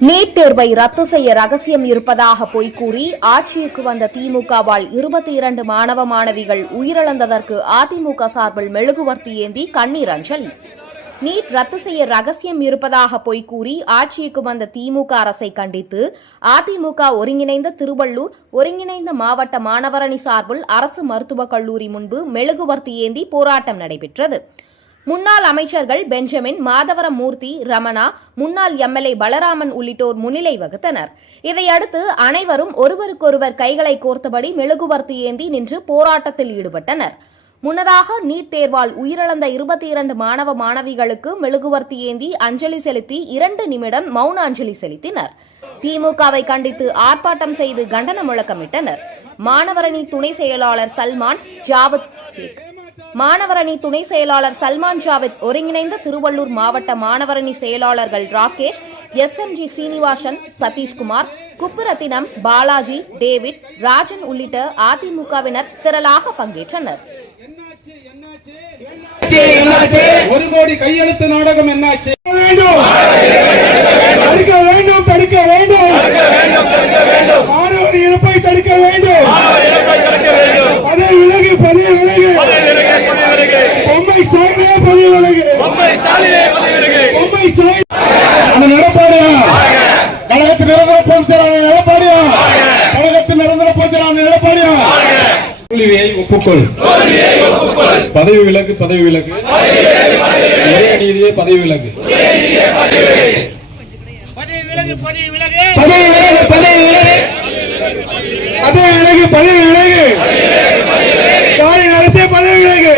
NEET தேர்வை ரத்து செய்ய ரகசியம் இருப்பதாக பொய் கூறி ஆட்சிக்கு வந்த திமுகவால் இருபத்தி இரண்டு மாணவ மாணவிகள் உயிரிழந்ததற்கு அதிமுக சார்பில் மெழுகுவர்த்தி ஏந்தி கண்ணீர் அஞ்சலி. நீட் ரத்து செய்ய ரகசியம் இருப்பதாக பொய் கூறி ஆட்சிக்கு வந்த திமுக அரசை கண்டித்து அதிமுக ஒருங்கிணைந்த திருவள்ளூர் ஒருங்கிணைந்த மாவட்ட மாணவரணி சார்பில் அரசு மருத்துவக் கல்லூரி முன்பு மெழுகுவர்த்தி ஏந்தி போராட்டம் நடைபெற்றது. முன்னாள் அமைச்சர்கள் பெஞ்சமின் மாதவரம் மூர்த்தி ரமணா முன்னாள் எம்எல்ஏ பலராமன் உள்ளிட்டோர் முன்னிலை வகுத்தனர். இதையடுத்து அனைவரும் ஒருவருக்கொருவர் கைகளை கோர்த்தபடி மெழுகுவர்த்தி ஏந்தி நின்று போராட்டத்தில் ஈடுபட்டனர். முன்னதாக நீட் தேர்வால் உயிரிழந்த இருபத்தி இரண்டு மாணவ மாணவிகளுக்கு மெழுகுவர்த்தி ஏந்தி அஞ்சலி செலுத்தி இரண்டு நிமிடம் மௌன அஞ்சலி செலுத்தினர். திமுகவை கண்டித்து ஆர்ப்பாட்டம் செய்து கண்டன முழக்கமிட்டனர். மாணவரணி துணை செயலாளர் சல்மான் ஜாவத் மாணவரணி துணை செயலாளர் சல்மான் ஜாவித் ஒருங்கிணைந்த திருவள்ளூர் மாவட்ட மாணவரணி செயலாளர்கள் Rakesh S M G Srinivasan Sathishkumar Kuppurathinam Balaji David Rajan உள்ளிட்ட அதிமுகவினர் திரளாக பங்கேற்றனர். ஒரு கோடி கையெழுத்து நாடகம் என்னாச்சு? பதவி விலகு பொம்மை சாய் அந்த நடப்பாடியா கழகத்தின் நிரந்தர பொதுச் செயலாளர் நடப்பாடியா கழகத்தின் நிரந்தர பொதுச் செயலாளர் நடப்பாடியா தோல்வியை ஒப்புக்கொள். பதவி விலகு பதவி விலகு. ஒரே நீதியே பதவி விலகு. பதவி விலகு பதவி விலகு. பதவி விலகு பதவி விலகு. பதவி விலகு அரசே பதவி விலகு.